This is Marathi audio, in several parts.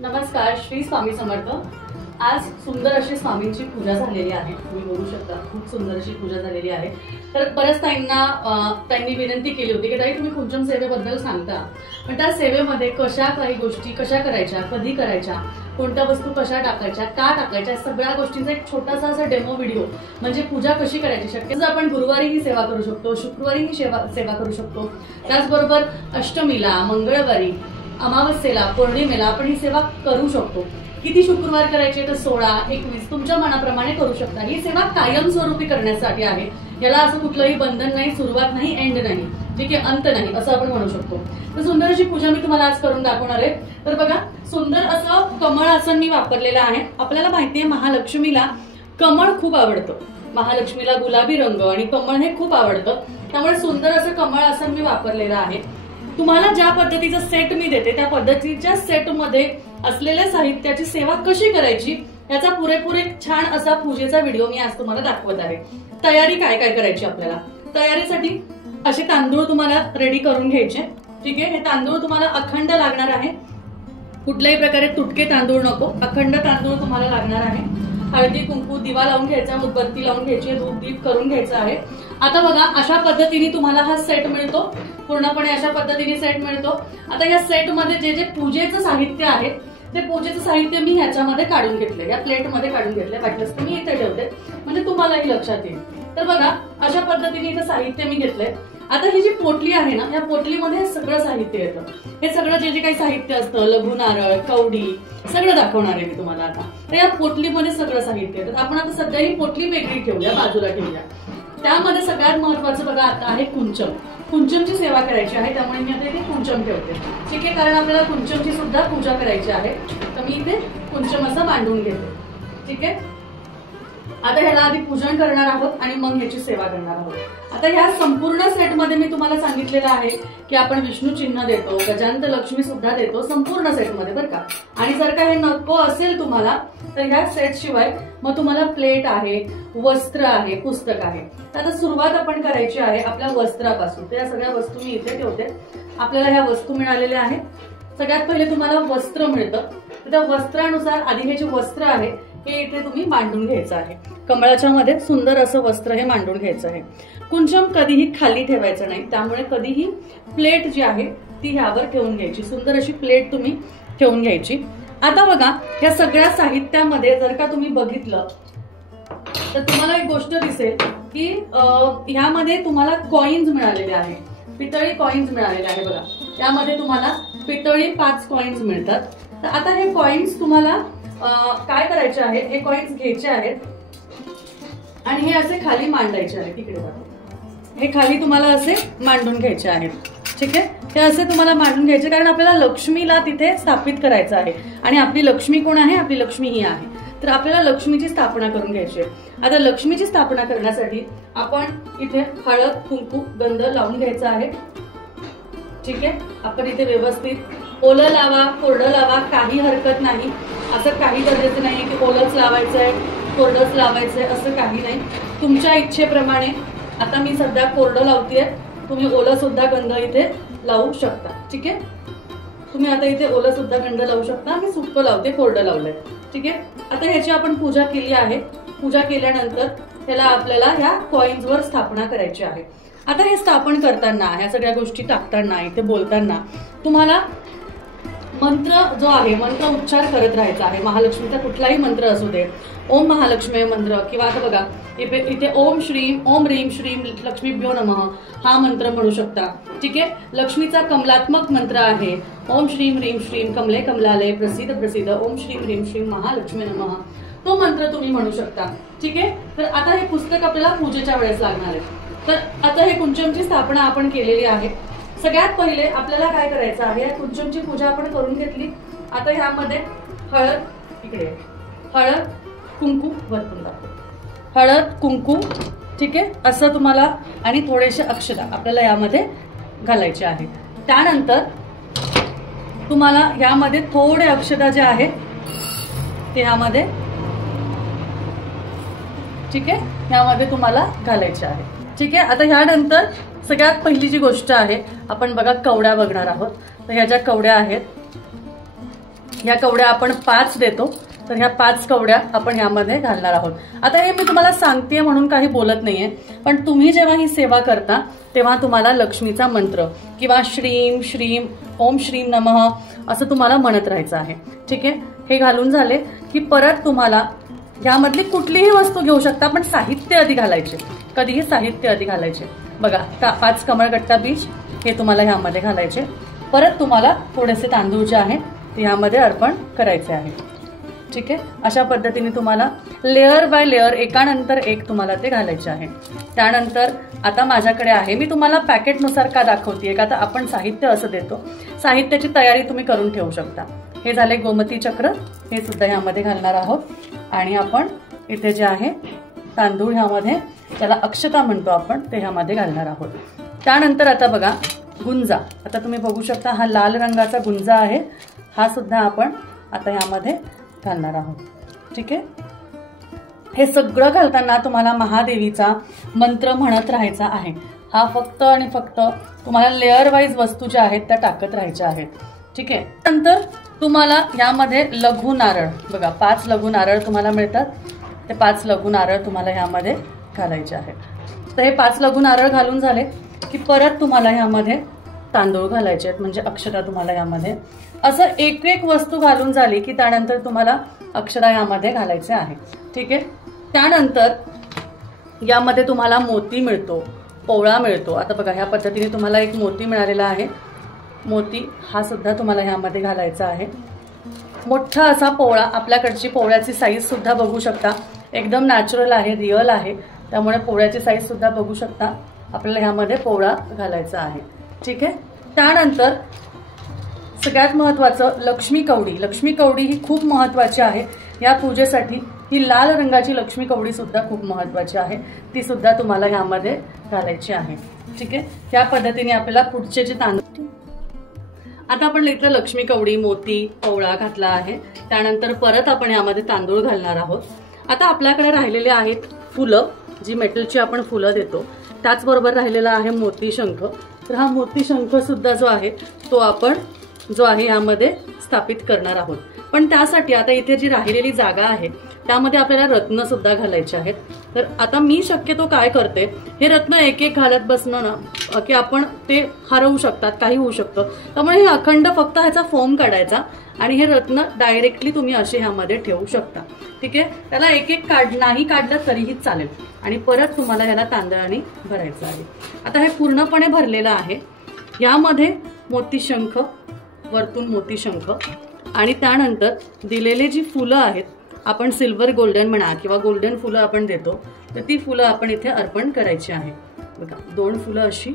नमस्कार, श्री स्वामी समर्थ। आज सुंदर अशी स्वामींची पूजा झालेली आहे। तुम्ही बघू शकता खूप सुंदर अशी पूजा झालेली आहे। तर बऱ्याच त्यांनी विनंती केली होती की ताई तुम्ही कुंचम सेवेबद्दल सांगता, पण त्या सेवेमध्ये काही गोष्टी कशा करायच्या, कधी करायच्या, कोणत्या वस्तू कशा टाकायच्या, का टाकायच्या, सगळ्या गोष्टींचा एक छोटासा असा डेमो व्हिडिओ म्हणजे पूजा कशी करायची। शक्य आपण गुरुवारी ही सेवा करू शकतो, शुक्रवारी ही सेवा करू शकतो, त्याचबरोबर अष्टमीला, मंगळवारी, अमावस्येला, पौर्णिमेला आपण ही सेवा करू शकतो। किती शुक्रवार करायचे तर 16, 21 तुमच्या मनाप्रमाणे करू शकता। ही सेवा कायमस्वरूपी करण्यासाठी आहे। याला असं कुठलंही बंधन नाही, सुरुवात नाही, एंड नाही, ठीक आहे, अंत नाही असं आपण म्हणू शकतो। तर सुंदर अशी पूजा मी तुम्हाला आज करून दाखवणार आहे। तर बघा, सुंदर असं कमळ आसन मी वापरलेलं आहे। आपल्याला माहिती आहे महालक्ष्मीला कमळ खूप आवडतं, महालक्ष्मीला गुलाबी रंग आणि कमळ हे खूप आवडतं, त्यामुळे सुंदर असं कमळ आसन मी वापरलेलं आहे। तुम्हाला ज्या पद्धतीचा सेट मी देते त्या पद्धतीच्या सेटमध्ये असलेल्या साहित्याची सेवा कशी करायची याचा पुरेपूर एक छान असा पूजेचा व्हिडिओ मी आज तुम्हाला दाखवत आहे। तयारी काय काय करायची आपल्याला, तयारीसाठी असे तांदूळ तुम्हाला रेडी करून घ्यायचे, ठीक आहे। हे तांदूळ तुम्हाला अखंड लागणार आहे, कुठल्याही प्रकारे तुटके तांदूळ नको, अखंड तांदूळ तुम्हाला लागणार आहे। हळदी कुंकू दिवा लावून घ्यायचा, उदबत्ती लावून घ्यायची, दूध दीप करून घ्यायचं आहे। आता बघा, अशा पद्धतीने तुम्हाला हा सेट मिळतो, पूर्णपणे अशा पद्धतीने सेट मिळतो। आता या सेट मध्ये जे जे पूजेचं साहित्य आहे ते पूजेचं साहित्य मी ह्याच्यामध्ये काढून घेतले, या प्लेट मध्ये काढून घेतले, वाटलंच तर मी इथे ठेवते म्हणजे तुम्हालाही लक्षात येईल। तर बघा, अशा पद्धतीने इथं साहित्य मी घेतलंय। आता ही जी पोटली आहे ना, या पोटलीमध्ये सगळं साहित्य येतं। हे सगळं जे जे काही साहित्य असतं, लघु नारळ, कवडी, सगळं दाखवणार आहे मी तुम्हाला आता। तर या पोटलीमध्ये सगळं साहित्य येतं। आपण आता सध्या ही पोटली वेगळी ठेवूया, बाजूला ठेवूया। त्यामध्ये सगळ्यात महत्वाचं बघा आता आहे कुंचम। कुंचमची सेवा करायची आहे, त्यामुळे मी आता इथे कुंचम ठेवते, ठीक आहे, कारण आपल्याला कुंचमची सुद्धा पूजा करायची आहे। तर मी इथे कुंचम असं मांडून घेते, ठीक आहे। आता ह्याला आधी पूजन करणार आहोत आणि मग ह्याची सेवा करणार आहोत। आता ह्या संपूर्ण सेटमध्ये मी तुम्हाला सांगितलेलं आहे की आपण विष्णू चिन्ह देतो, गजांत लक्ष्मी सुद्धा देतो संपूर्ण सेटमध्ये, बरं का। आणि जर का हे नको असेल तुम्हाला तर ह्या सेट शिवाय मग तुम्हाला प्लेट आहे, वस्त्र आहे, पुस्तक आहे। तर आता सुरुवात आपण करायची आहे आपल्या वस्त्रापासून। तर या सगळ्या वस्तू मी इथे ठेवते। आपल्याला ह्या वस्तू मिळालेल्या आहेत। सगळ्यात पहिले तुम्हाला वस्त्र मिळतं, तर त्या वस्त्रानुसार आधी हे जे वस्त्र आहे हे इथे तुम्ही मांडून घ्यायचं आहे। कमळाच्या मध्ये सुंदर असं वस्त्र हे मांडून घ्यायचं आहे। कुंचम कधीही खाली ठेवायचं नाही, त्यामुळे कधीही प्लेट जी आहे ती ह्यावर ठेवून घ्यायची, सुंदर अशी प्लेट तुम्ही ठेवून घ्यायची। आता बघा, या सगळ्या साहित्यामध्ये जर का तुम्ही बघितलं तर तुम्हाला एक गोष्ट दिसेल की ह्यामध्ये तुम्हाला कॉइन्स मिळालेले आहे, पितळी कॉइन्स मिळालेले आहे। बघा, यामध्ये तुम्हाला पितळी 5 कॉइन्स मिळतात। तर आता हे कॉइन्स तुम्हाला काय करायचे आहे, हे कॉइन्स घ्यायचे आहेत आणि हे असे खाली मांडायचे आहेत। तिकडे बघा, हे खाली तुम्हाला असे मांडून घ्यायचे आहेत, ठीक आहे। हे असे तुम्हाला मांडून घ्यायचे, कारण आपल्याला लक्ष्मीला तिथे स्थापित करायचं आहे आणि आपली लक्ष्मी कोण आहे, आपली लक्ष्मी ही आहे। तर आपल्याला लक्ष्मीची स्थापना करून घ्यायची आहे। आता लक्ष्मीची स्थापना करण्यासाठी आपण इथे हळद, कुंकू, गंध लावून घ्यायचा आहे, ठीक आहे। आपण इथे व्यवस्थित ओलं लावा, कोरडं लावा, काही हरकत नाही। असं काही गरजेचं नाही की ओलंच लावायचंय, कोरडंच लावायचंय, असं काही नाही, तुमच्या इच्छेप्रमाणे। आता मी सध्या कोरडं लावतेय, तुम्ही ओलं सुद्धा गंध इथे लावू शकता, ठीक आहे। तुम्ही आता इथे ओलं सुद्धा गंध लावू शकता, मी सुक्क लावते, कोरडं लावलंय, ठीक आहे। आता ह्याची आपण पूजा केली आहे। पूजा केल्यानंतर त्याला आपल्याला ह्या कॉइन्सवर स्थापना करायची आहे। आता हे स्थापन करताना, ह्या सगळ्या गोष्टी टाकताना, इथे बोलताना तुम्हाला मंत्र जो आहे, मंत्र उच्चार करत राहायचा आहे। महालक्ष्मीचा कुठलाही मंत्र असू दे, ओम महालक्ष्मी मंत्र, किंवा आता बघा इथे ओम श्रीम, ओम ह्रीम श्रीम लक्ष्मीभ्यो नमः हा मंत्र म्हणू शकता, ठीक आहे। लक्ष्मीचा कमलात्मक मंत्र आहे, ओम श्रीम ह्रीम श्रीम कमले कमलालय प्रसिद्ध प्रसिद्ध ओम श्रीम ह्रीम श्रीम महालक्ष्मी नमः, तो मंत्र तुम्ही म्हणू शकता, ठीक आहे। तर आता हे पुस्तक आपल्याला पूजेच्या वेळेस लागणार आहे। तर आता हे कुंचमची स्थापना आपण केलेली आहे। सगळ्यात पहिले आपल्याला काय करायचं आहे, या कुंचमची पूजा आपण करून घेतली। आता ह्यामध्ये हळद, इकडे हळद कुंकू वरतून दाखव, हळद कुंकू, ठीक आहे, असं तुम्हाला आणि थोडेसे अक्षता आपल्याला यामध्ये घालायचे आहे। त्यानंतर तुम्हाला ह्यामध्ये थोडे अक्षता जे आहे ते ह्यामध्ये, ठीक आहे, ह्यामध्ये तुम्हाला घालायचे आहे, ठीक आहे। आता ह्यानंतर सगळ्यात पहिली जी गोष्ट आहे, आपण बघा कवड्या बघणार आहोत। तर ह्या ज्या कवड्या आहेत ह्या कवड्या आपण 5 देतो, तर ह्या 5 कवड्या आपण ह्यामध्ये घालणार आहोत. आता हे मी तुम्हाला सांगतेय म्हणून काही बोलत नाहीये, पण तुम्ही जेव्हा ही सेवा करता तेव्हा तुम्हाला लक्ष्मीचा मंत्र किंवा श्रीम श्रीम ओम श्रीम नमः असं तुम्हाला म्हणत राहायचं आहे. ठीक आहे, हे घालून झाले की परत तुम्हाला यामधली कुठलीही वस्तू घेऊ शकता, पण साहित्य आधी घालायचे. कधीही साहित्य आधी घालायचे. बघा 5 कमळगट्टा बीज हे तुम्हाला ह्यामध्ये घालायचे. परत तुम्हाला थोडेसे तांदूळ जे आहे ते ह्यामध्ये अर्पण करायचे आहे. ठीक आहे, अशा पद्धतीने तुम्हाला लेअर बाय लेअर एकानंतर एक तुम्हाला ते घालायचे आहे. त्यानंतर आता माझ्याकडे आहे, मी तुम्हाला पॅकेटनुसार का दाखवतेय का, आता आपण साहित्य असं देतो, साहित्याची तयारी तुम्ही करून ठेवू शकता. हे झाले गोमती चक्र, हे सुद्धा ह्यामध्ये घालणार आहोत. आणि आपण इथे जे आहे तांदूळ ह्यामध्ये, त्याला अक्षता म्हणतो आपण, ते ह्यामध्ये घालणार आहोत. त्यानंतर आता बघा गुंजा, आता तुम्ही बघू शकता हा लाल रंगाचा गुंजा आहे, हा सुद्धा आपण आता ह्यामध्ये घालणार आहोत. ठीक आहे, हे सगळं घालताना तुम्हाला महादेवीचा मंत्र म्हणत राहायचा आहे. हा फक्त आणि फक्त तुम्हाला लेअर वाईज वस्तू ज्या आहेत त्या टाकत राहायच्या आहेत. ठीक आहे, नंतर तुम्हाला यामध्ये लघु नारळ, बघा 5 लघु नारळ तुम्हाला मिळतात, ते 5 लघु नारळ तुम्हाला ह्यामध्ये घालायचे आहेत. तर हे 5 लघु नारळ घालून झाले की परत तुम्हाला ह्यामध्ये तांदूळ घालायचे आहेत, म्हणजे अक्षता तुम्हाला यामध्ये असं एक वस्तू घालून झाली की त्यानंतर तुम्हाला अक्षता यामध्ये घालायचे आहे. ठीक आहे, त्यानंतर यामध्ये तुम्हाला मोती मिळतो, पोवळा मिळतो. आता बघा ह्या पद्धतीने तुम्हाला एक मोती मिळालेला आहे, मोती हा सुद्धा तुम्हाला ह्यामध्ये घालायचा आहे. मोठा असा पोवळा, आपल्याकडची पोवळ्याची साईज सुद्धा बघू शकता, एकदम नॅचरल आहे, रिअल आहे, त्यामुळे पोवळ्याची साईज सुद्धा बघू शकता. आपल्याला ह्यामध्ये पोवळा घालायचा आहे. ठीक आहे, त्यानंतर सगळ्यात महत्त्वाचं लक्ष्मी कवडी. लक्ष्मी कवडी ही खूप महत्त्वाची आहे या पूजेसाठी. ही लाल रंगाची लक्ष्मी कवडी सुद्धा खूप महत्त्वाची आहे, ती सुद्धा तुम्हाला ह्यामध्ये घालायची आहे. ठीक आहे, या पद्धतीने आपल्याला पुढचे जे तांदूळ, आता आपण इथं लक्ष्मी कवडी, मोती, पोवळा घातला आहे. त्यानंतर परत आपण यामध्ये तांदूळ घालणार आहोत. आता आपल्याकडे राहिलेले आहेत फुलं, जी मेटलची आपण फुलं देतो, त्याचबरोबर राहिलेला आहे मोती शंख. तर हा मोती शंख सुद्धा जो आहे तो आपण जो आहे यामध्ये स्थापित करणार आहोत. पण त्यासाठी आता इथे जी राहिलेली जागा आहे त्यामध्ये आपल्याला रत्न सुद्धा घालायचे आहेत. तर आता मी शक्यतो काय करते, हे रत्न एक घालत बसणं ना की आपण ते हरवू शकतात, काही होऊ शकतं. त्यामुळे हे अखंड फक्त ह्याचा फोम काढायचा आणि हे रत्न डायरेक्टली तुम्ही असे ह्यामध्ये ठेवू शकता. ठीक आहे, त्याला एक नाही काढलं तरीही चालेल. आणि परत तुम्हाला ह्याला तांदळाने भरायचं आहे. आता हे पूर्णपणे भरलेलं आहे. यामध्ये मोती शंख, वरतून मोती शंख, आणि त्यानंतर दिलेले जी फुलं आहेत, आपण सिल्वर गोल्डन म्हणा किंवा गोल्डन फुलं आपण देतो, तर ती फुलं आपण इथे अर्पण करायची आहे. बघा 2 फुलं अशी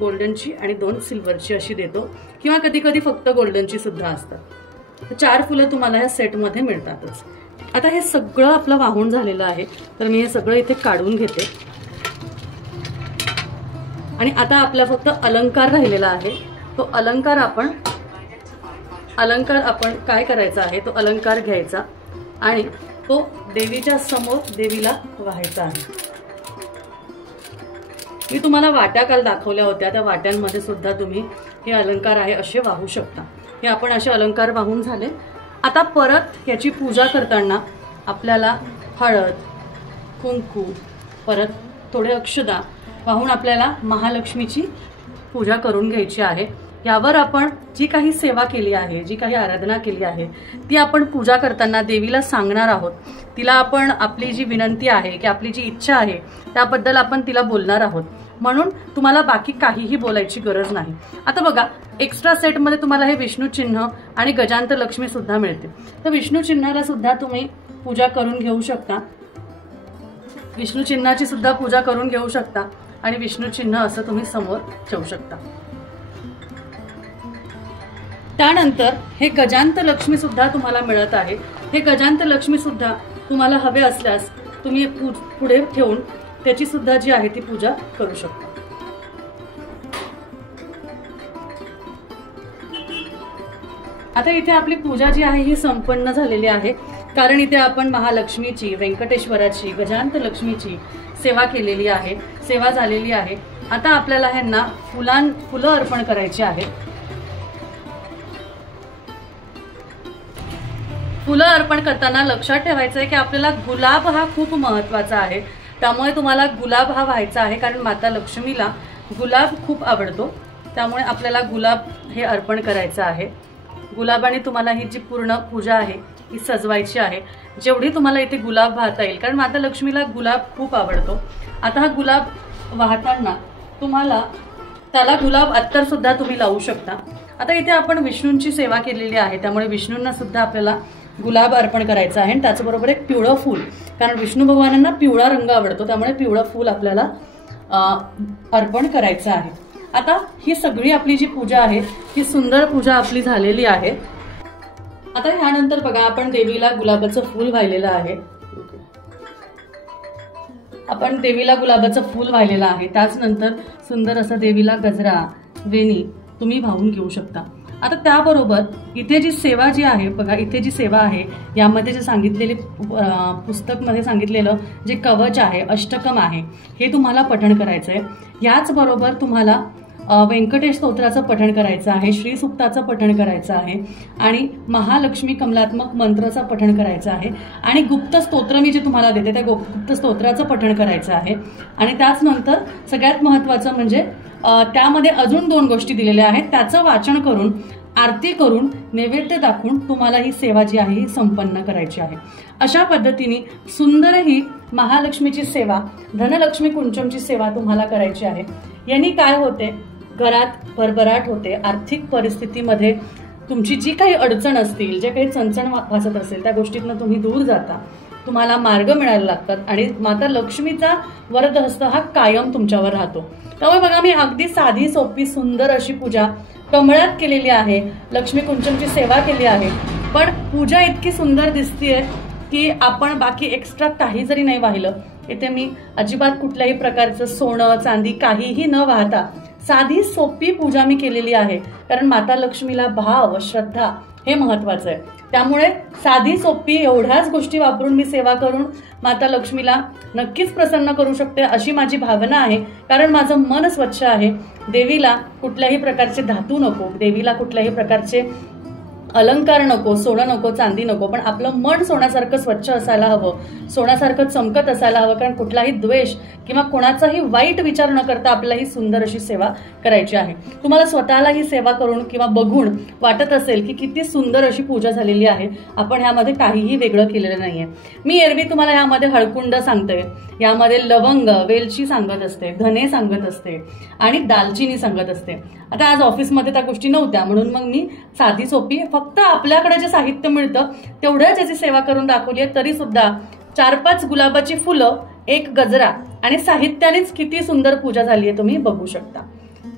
गोल्डनची आणि 2 सिल्वरची अशी देतो, किंवा कधी कधी फक्त गोल्डनची सुद्धा असतात. 4 फुलं तुम्हाला ह्या सेटमध्ये मिळतातच. आता हे सगळं आपलं वाहून झालेलं आहे, तर मी हे सगळं इथे काढून घेते. आणि आता आपला फक्त अलंकार राहिलेला आहे. तो अलंकार आपण काय करायचा आहे, तो अलंकार घ्यायचा आणि तो देवीच्या समोर देवीला वाहायचा आहे. मी तुम्हाला वाट्या काल दाखवल्या होत्या, त्या वाट्यांमध्ये सुद्धा तुम्ही हे अलंकार आहे असे वाहू शकता. हे आपण असे अलंकार वाहून झाले. आता परत याची पूजा करताना आपल्याला हळद, कुंकू, परत थोडे अक्षदा वाहून आपल्याला महालक्ष्मीची पूजा करून घ्यायची आहे. यावर आपण जी काही सेवा केली आहे, जी काही आराधना केली आहे, ती आपण पूजा करताना देवीला सांगणार आहोत. तिला आपण आपली जी विनंती आहे की आपली जी इच्छा आहे त्याबद्दल आपण तिला बोलणार आहोत. म्हणून तुम्हाला बाकी काहीही बोलायची गरज नाही. आता बघा एक्स्ट्रा सेटमध्ये तुम्हाला हे विष्णू चिन्ह आणि गजांत लक्ष्मी सुद्धा मिळते. तर विष्णू चिन्हाला सुद्धा तुम्ही पूजा करून घेऊ शकता, विष्णू चिन्हाची सुद्धा पूजा करून घेऊ शकता आणि विष्णू चिन्ह असं तुम्ही समोर ठेवू शकता. त्यानंतर हे गजांत लक्ष्मी सुद्धा तुम्हाला मिळत आहे. हे गजांत लक्ष्मी सुद्धा तुम्हाला हवे असल्यास तुम्ही पुढे ठेवून त्याची सुद्धा जी आहे ती पूजा करू शकता. आता इथे आपली पूजा जी आहे ही संपन्न झालेली आहे, कारण इथे आपण महालक्ष्मीची, व्यंकटेश्वराची, गजांत लक्ष्मीची सेवा केलेली आहे, सेवा झालेली आहे. आता आपल्याला ह्यांना फुलं अर्पण करायची आहे. फुलं अर्पण करताना लक्षात ठेवायचं आहे की आपल्याला गुलाब हा खूप महत्त्वाचा आहे. त्यामुळे तुम्हाला गुलाब हा व्हायचा आहे, कारण माता लक्ष्मीला गुलाब खूप आवडतो. त्यामुळे आपल्याला गुलाब हे अर्पण करायचं आहे. गुलाबाने तुम्हाला ही जी पूर्ण पूजा आहे ही सजवायची आहे. जेवढी तुम्हाला इथे गुलाब वाहता येईल, कारण माता लक्ष्मीला गुलाब खूप आवडतो. आता हा गुलाब वाहताना तुम्हाला त्याला गुलाब अत्तर सुद्धा तुम्ही लावू शकता. आता इथे आपण विष्णूंची सेवा केलेली आहे, त्यामुळे विष्णूंना सुद्धा आपल्याला गुलाब अर्पण करायचा आहे. आणि त्याचबरोबर एक पिवळं फूल, कारण विष्णू भगवानांना पिवळा रंग आवडतो, त्यामुळे पिवळं फूल आपल्याला अर्पण करायचं आहे. आता ही सगळी आपली जी पूजा आहे ही सुंदर पूजा आपली झालेली आहे. आता ह्यानंतर बघा, आपण देवीला गुलाबाचं फूल वाहिलेलं आहे. आपण देवीला गुलाबाचं फूल वाहिलेलं आहे. त्याचनंतर सुंदर असं देवीला गजरा, वेणी तुम्ही वाहून घेऊ शकता. आता त्याबरोबर इथे जी सेवा जी आहे बघा, इथे जी सेवा आहे यामध्ये जे सांगितलेले पुस्तकमध्ये सांगितलेलं जे कवच आहे, अष्टकम आहे, हे तुम्हाला पठण करायचं आहे. याचबरोबर तुम्हाला व्यंकटेश स्तोत्राचं पठण करायचं आहे, श्री सुक्ताचं पठण करायचं आहे आणि महालक्ष्मी कमलात्मक मंत्राचं पठण करायचं आहे आणि गुप्त स्तोत्र मी जे तुम्हाला देते त्या गुप्त स्तोत्राचं पठण करायचं आहे. आणि त्याचनंतर सगळ्यात महत्त्वाचं म्हणजे त्यामध्ये अजून 2 गोष्टी दिलेल्या आहेत, त्याचं वाचन करून, आरती करून, नैवेद्य दाखवून तुम्हाला ही सेवा जी आहे ही संपन्न करायची आहे. अशा पद्धतीने सुंदर ही महालक्ष्मीची सेवा, धनलक्ष्मी कुंचमची सेवा तुम्हाला करायची आहे. यांनी काय होते, घरात भरभराट होते. आर्थिक परिस्थितीमध्ये तुमची जी काही अडचण असतील, जे काही चणचण भासत असेल, त्या गोष्टीतनं तुम्ही दूर जाता, तुम्हाला मार्ग मिळायला लागतात आणि माता लक्ष्मीचा वरदहस्त हा कायम तुमच्यावर राहतो. त्यामुळे बघा, मी अगदी साधी सोपी सुंदर अशी पूजा कमळात केलेली आहे, लक्ष्मी कुंचमची सेवा केली आहे. पण पूजा इतकी सुंदर दिसतीये की आपण बाकी एक्स्ट्रा काही जरी नाही वाहिलं, इथे मी अजिबात कुठल्याही प्रकारचं सोनं चांदी काहीही न वाहता साधी सोपी पूजा मी केलेली आहे. कारण माता लक्ष्मीला भाव श्रद्धा हे महत्वाचं आहे. त्यामुळे साधी सोपी एवढ्याच गोष्टी वापरून मी सेवा करून माता लक्ष्मीला नक्कीच प्रसन्न करू शकते अशी माझी भावना आहे. कारण माझं मन स्वच्छ आहे. देवीला कुठल्याही प्रकारचे धातू नको, देवीला कुठल्याही प्रकारचे अलंकार नको, सोनं नको, चांदी नको, पण आपलं मन सोन्यासारखं स्वच्छ असायला हवं, सोन्यासारखं चमकत असायला हवं. कारण कुठलाही द्वेष किंवा कोणाचाही वाईट विचार न करता आपल्याला ही सुंदर अशी सेवा करायची आहे. तुम्हाला स्वतःला ही सेवा करून किंवा बघून वाटत असेल की किती सुंदर अशी पूजा झालेली आहे, आपण ह्यामध्ये काहीही वेगळं केलेलं नाहीये. मी एरवी तुम्हाला यामध्ये हळकुंड सांगते, यामध्ये लवंग, वेलची सांगत असते, धने सांगत असते आणि दालचिनी सांगत असते. आता आज ऑफिसमध्ये त्या गोष्टी नव्हत्या, म्हणून मग मी साधी सोपी फक्त आपल्याकडे जे साहित्य मिळतं तेवढ्याच याची सेवा करून दाखवली आहे. तरी सुद्धा 4-5 गुलाबाची फुलं, 1 गजरा आणि साहित्यानेच किती सुंदर पूजा झाली आहे तुम्ही बघू शकता.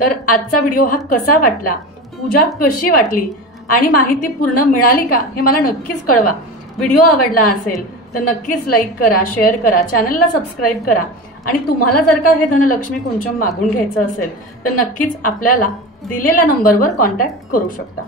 तर आजचा व्हिडिओ हा कसा वाटला, पूजा कशी वाटली आणि माहिती पूर्ण मिळाली का हे मला नक्कीच कळवा. व्हिडिओ आवडला असेल तर नक्कीच लाईक करा, शेअर करा, चॅनलला सबस्क्राईब करा आणि तुम्हाला जर का हे धनलक्ष्मी कुंचम मागून घ्यायचं असेल तर नक्कीच आपल्याला दिलेल्या नंबरवर कॉन्टॅक्ट करू शकता.